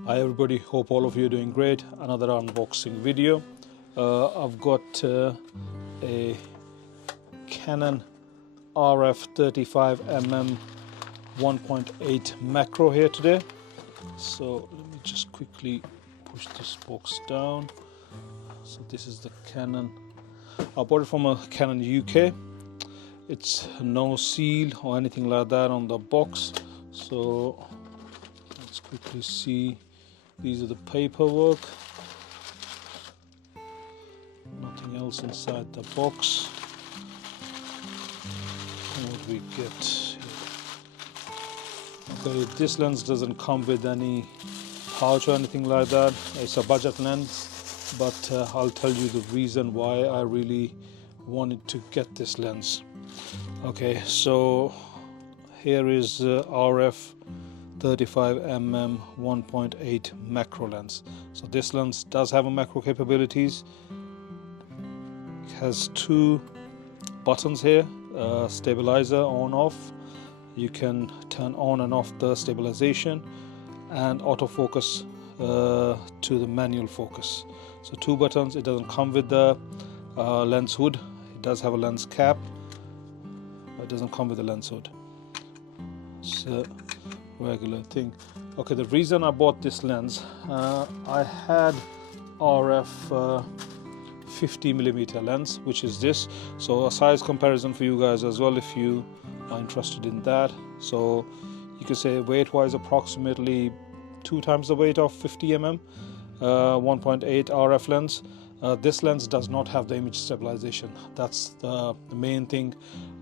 Hi everybody, hope all of you are doing great. Another unboxing video. I've got a Canon RF35mm 1.8 macro here today. So let me just quickly push this box down. So this is the Canon. I bought it from a Canon UK. It's no seal or anything like that on the box. So let's quickly see. These are the paperwork. Nothing else inside the box. What we get here. Okay, this lens doesn't come with any pouch or anything like that. It's a budget lens, but I'll tell you the reason why I really wanted to get this lens. Okay, so here is RF 35mm 1.8 macro lens. So this lens does have a macro capabilities. It has two buttons here, stabilizer on off. You can turn on and off the stabilization, and autofocus to the manual focus. So two buttons. It doesn't come with the lens hood. It does have a lens cap, but it doesn't come with a lens hood. So regular thing. Okay, the reason I bought this lens, I had RF 50mm lens, which is this. So a size comparison for you guys as well if you are interested in that. So you can say weight wise approximately 2 times the weight of 50mm 1.8 RF lens. This lens does not have the image stabilization. That's the main thing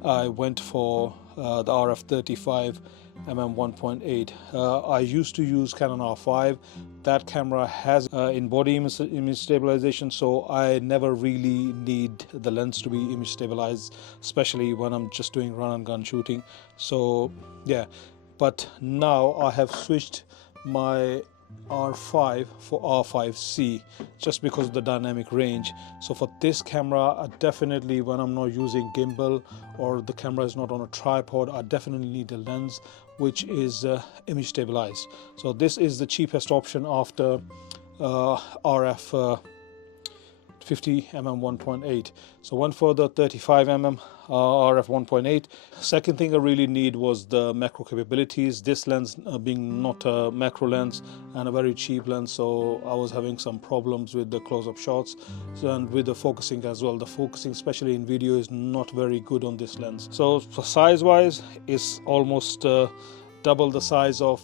I went for, the RF 35mm 1.8. I used to use Canon R5. That camera has in-body image stabilization, so I never really need the lens to be image stabilized, especially when I'm just doing run and gun shooting. So yeah, but now I have switched my R5 for R5C just because of the dynamic range. So for this camera, I definitely, when I'm not using gimbal or the camera is not on a tripod, I definitely need a lens which is image stabilized. So this is the cheapest option after RF 50mm 1.8. So went for the 35mm RF 1.8. Second thing I really need was the macro capabilities. This lens being not a macro lens and a very cheap lens, so I was having some problems with the close-up shots and with the focusing as well. The focusing, especially in video, is not very good on this lens. So for size wise, it's almost double the size of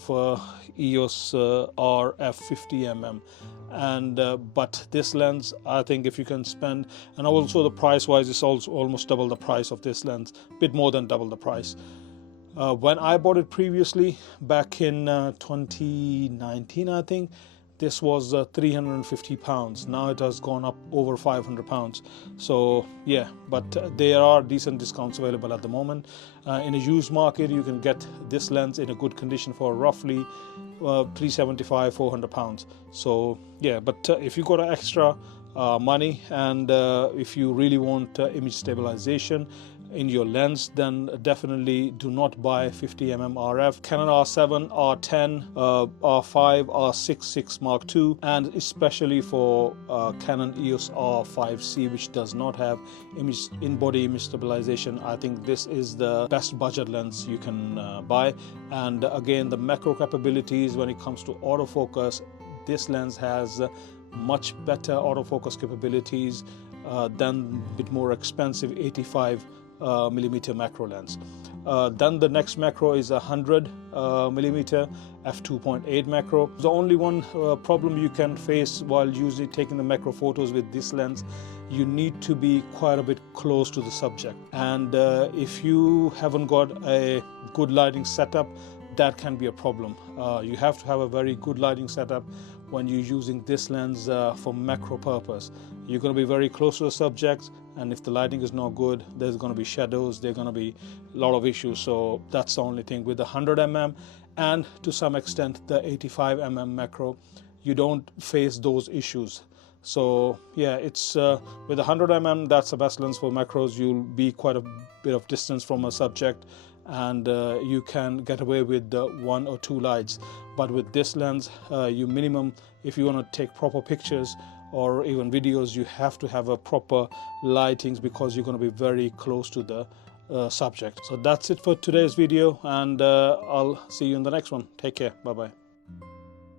EOS RF 50mm. And but this lens, I think if you can spend, and also the price wise, it's also almost double the price of this lens, bit more than double the price. When I bought it previously back in 2019, I think this was £350. Now it has gone up over £500. So yeah, but there are decent discounts available at the moment. In a used market, you can get this lens in a good condition for roughly £375–400. So yeah, but if you got extra money and if you really want image stabilization in your lens, then definitely do not buy 50mm RF. Canon R7, R10, R5, R6, 6 Mark II, and especially for Canon EOS R5C, which does not have in-body image stabilization, I think this is the best budget lens you can buy. And again, the macro capabilities when it comes to autofocus, this lens has much better autofocus capabilities than a bit more expensive 85mm macro lens. Then the next macro is a 100mm f2.8 macro. The only one problem you can face while taking the macro photos with this lens, you need to be quite a bit close to the subject, and if you haven't got a good lighting setup, that can be a problem. You have to have a very good lighting setup when you're using this lens for macro purpose. You're going to be very close to the subject, and if the lighting is not good, there's going to be shadows, there's going to be a lot of issues. So that's the only thing. With the 100mm and to some extent the 85mm macro, you don't face those issues. So yeah, it's with 100mm, that's the best lens for macros. You'll be quite a bit of distance from a subject, and you can get away with the 1 or 2 lights. But with this lens, you minimum, if you want to take proper pictures or even videos, you have to have a proper lightings, because you're going to be very close to the subject. So that's it for today's video, and I'll see you in the next one. Take care. Bye bye.